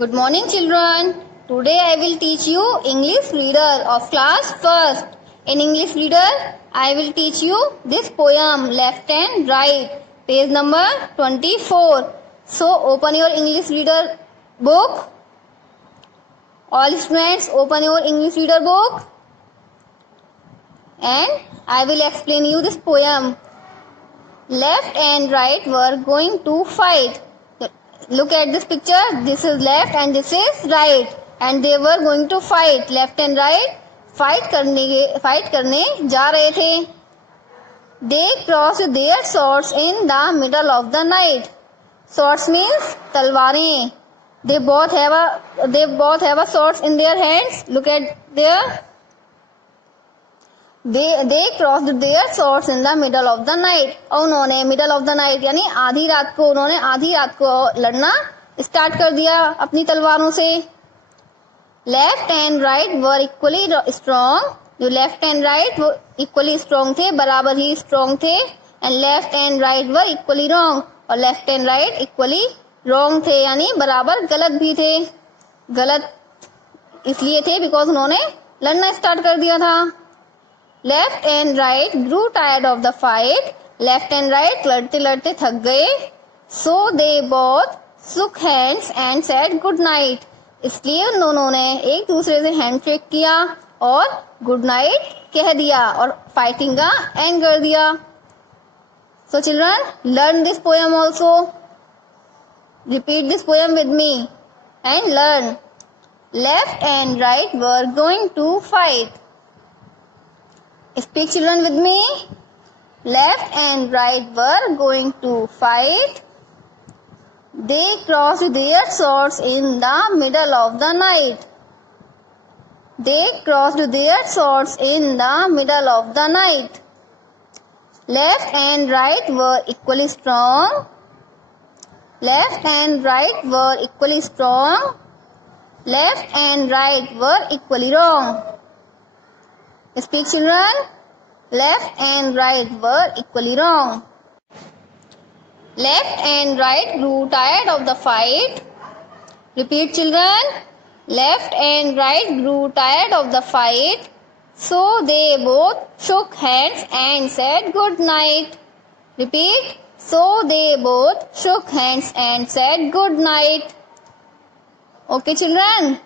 Good morning, children. Today I will teach you English reader of class first. In English reader, I will teach you this poem left and right, page number 24. So open your English reader book. All students, open your English reader book and I will explain you this poem. Left and right were going to fight. Look at this picture. This is left and this is right, and they were going to fight. Left and right fight करने जा रहे थे. They crossed their swords in the middle of the night. Swords means तलवारें. They both have a swords in their hands. Look at there. They crossed their swords in the middle of the night. और उन्होंने middle of the night यानी आधी रात को लड़ना start कर दिया अपनी तलवारों से. Left and right were equally strong. जो लेफ्ट एंड राइट वो इक्वली स्ट्रॉन्ग थे, बराबर ही स्ट्रॉन्ग थे. And left and right were equally wrong. और left and right equally wrong थे यानी बराबर गलत भी थे. गलत इसलिए थे बिकॉज उन्होंने लड़ना स्टार्ट कर दिया था. Left and right grew tired of the fight. Left and right लड़ते लड़ते थक गए. So they both shook hands and said good night. इसलिए उन दोनों ने एक दूसरे से हैंडशेक किया और गुड नाइट कह दिया और फाइटिंग का एंड कर दिया. So children, learn this poem also. Repeat this poem with me and learn. Left and right were going to fight. Speak children with me. Left and right were going to fight. They crossed their swords in the middle of the night. They crossed their swords in the middle of the night. Left and right were equally strong. Left and right were equally strong. Left and right were equally wrong. Speak children. Left and right were equally wrong. Left and right grew tired of the fight. Repeat children. Left and right grew tired of the fight. So they both shook hands and said good night. Repeat. So they both shook hands and said good night. Okay children.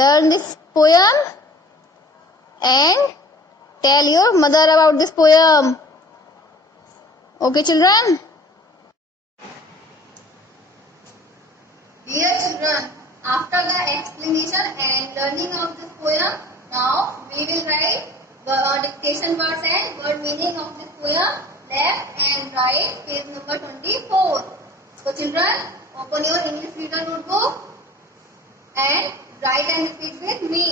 Learn this poem and tell your mother about this poem. Okay children? Dear children, after the explanation and learning of this poem, now we will write the dictation words and word meaning of this poem, left and right, page number 24. So children, open your English reader notebook and write and repeat with me.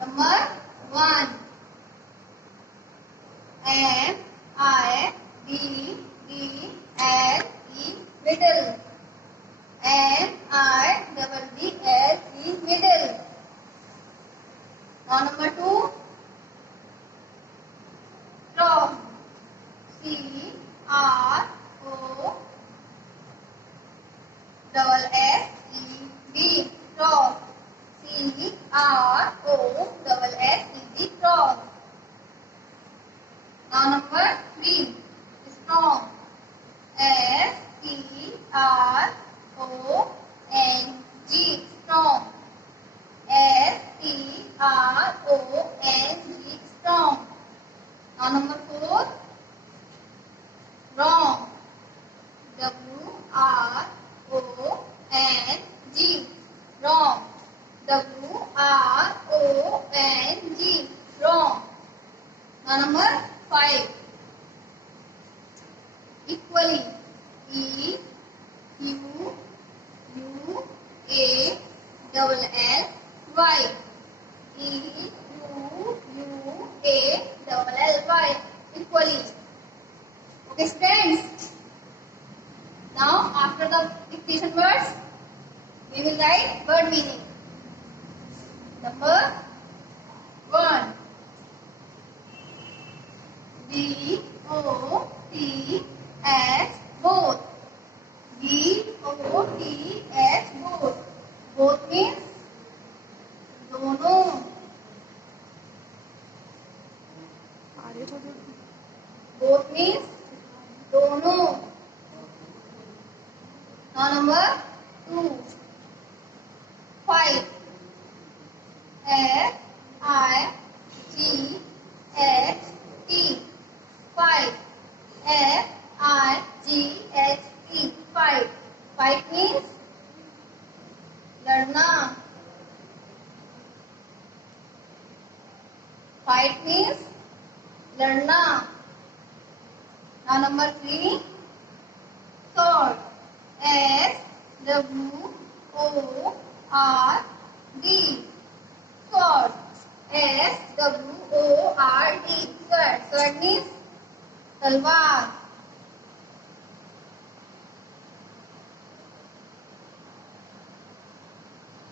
Number 1. M I D E L E middle. M I double D L E middle. Now number 2. Strong. C R O double S E D. Strong. C R O double S E D. Strong. Now number 3. Strong. S T R O N G. Strong. S T R O N G. Strong. Now number 4. Wrong. W R O N G. Wrong. W R O N G. Wrong. Now number 5. Equally. E Q U A double L Y. E U U A double L Y. Equally. Okay students. Now after the dictation words, we will write word meaning. Number 1. B O T H both. B O T H both. both means दोनों. both means दोनों. Now number 2. Fight. F-I-G-H-T. Fight. F-I-G-H-T. Fight. Fight means लड़ना. Fight means लड़ना. Now number 3. Sword. S-W-O-R-D. Sword. S-W-O-R-D. Sword. Sword means तलवार.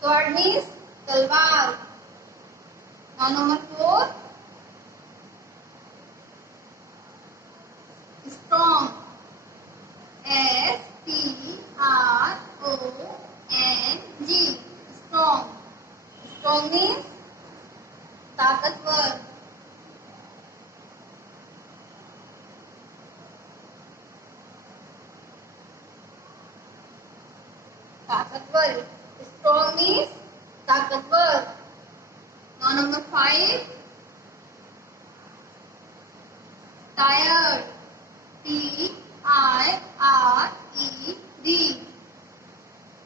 Sword means तलवार. Now number 4. Strong. S-T-R-O-N-G. Strong. Strong means ताकतवर. ताकतवर. Strong means ताकतवर. Now number 5. Tired. T-I-R-E-D.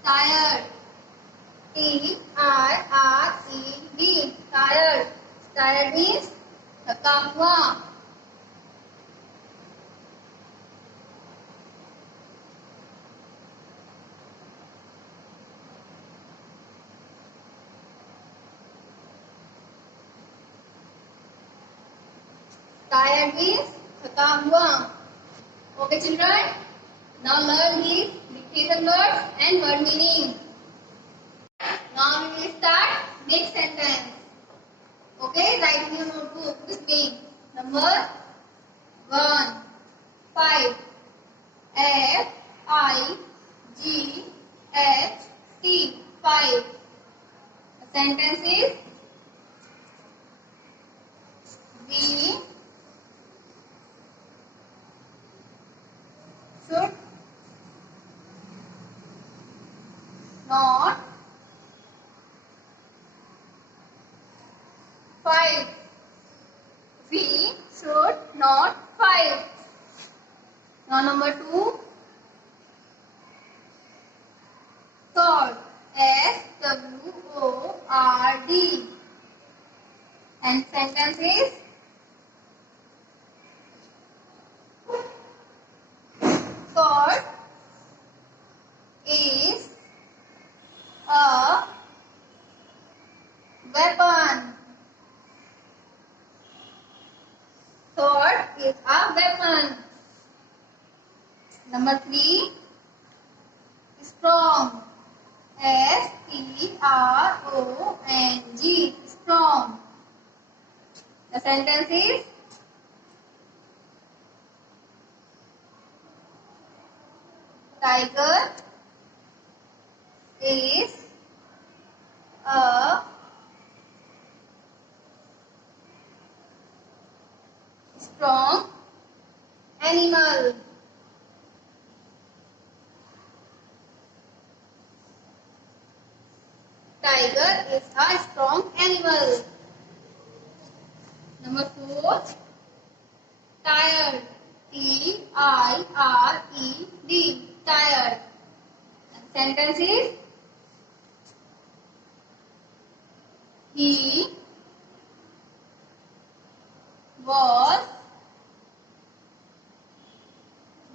Tired. T-I-R-E-D. Tired. Tired means थका हुआ. Tired means थका हुआ. Okay children, now learn these dictation words and word meaning. Now we will start make sentence. Okay, write in your notebook with me. Number 1. Fight. F-I-G-H-T. Fight. The sentence is we should not fight. We should not fight. Now number 2. Sword. S-W-O-R-D. And sentence is sword is a weapon. Sword is a weapon. Number 3. Strong. S-T-R-O-N-G. Strong. The sentence is tiger is a strong animal. Tiger is a strong animal. Number 4. Tired. T-I-R-E-D. Tired. And sentence is he was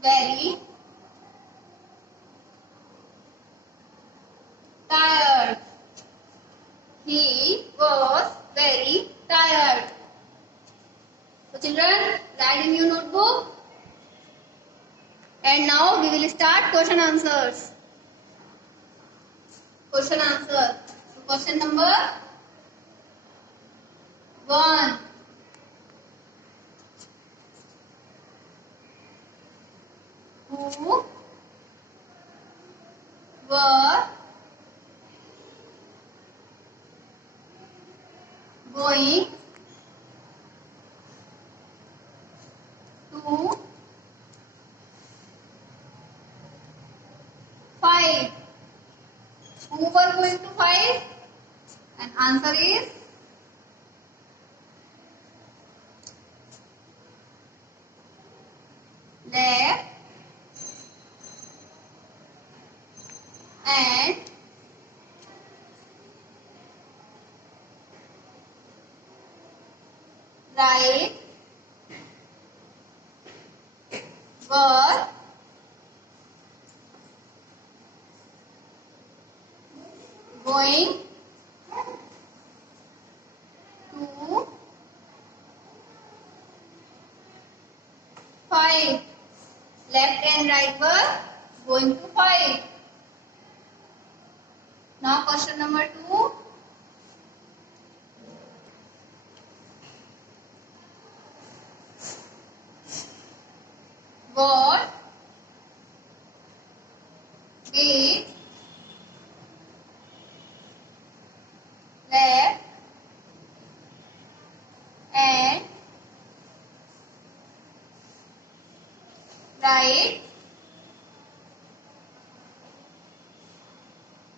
very tired. He was very tired. So children, write in your notebook. And now we will start question answers. Question answer. So question number 1. Who were going to fight. Who were going to fight? And answer is left and right were going to fight. Left and right were going to fight. Now question number 2. What did left and right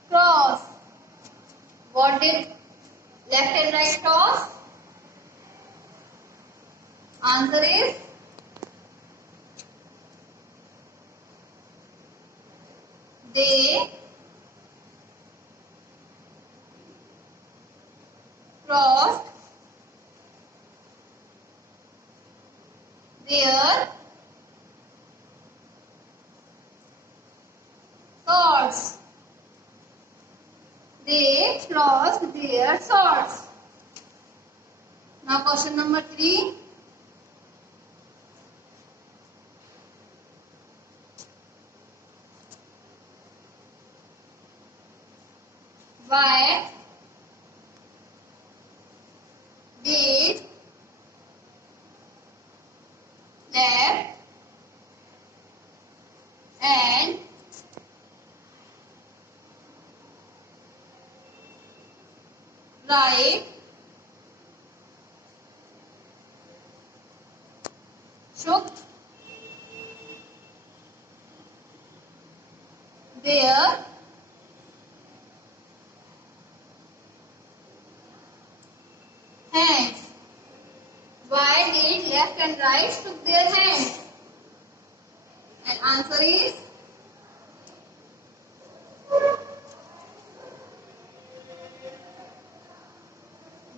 cross? What did left and right cross? Answer is they crossed their swords. They crossed their swords. Now question number 3. Why did left and right shook their hands? Why did left and right shook their hands? And answer is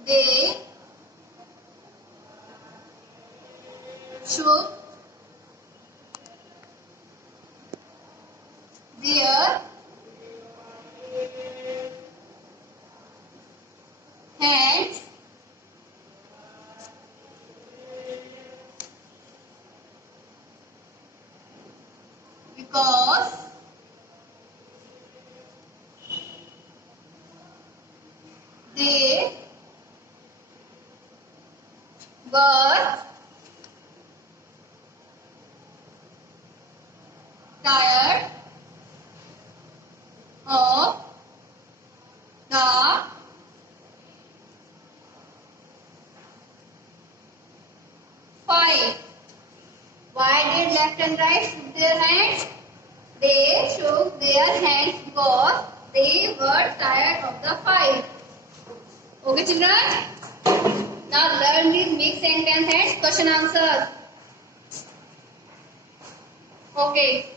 they shook their hands because they were tired of the fight. Why did left and right shook their hands? They shook their hands because they were tired of the fight. Okay, children? Now learn these mixed sentence and question answer. Okay.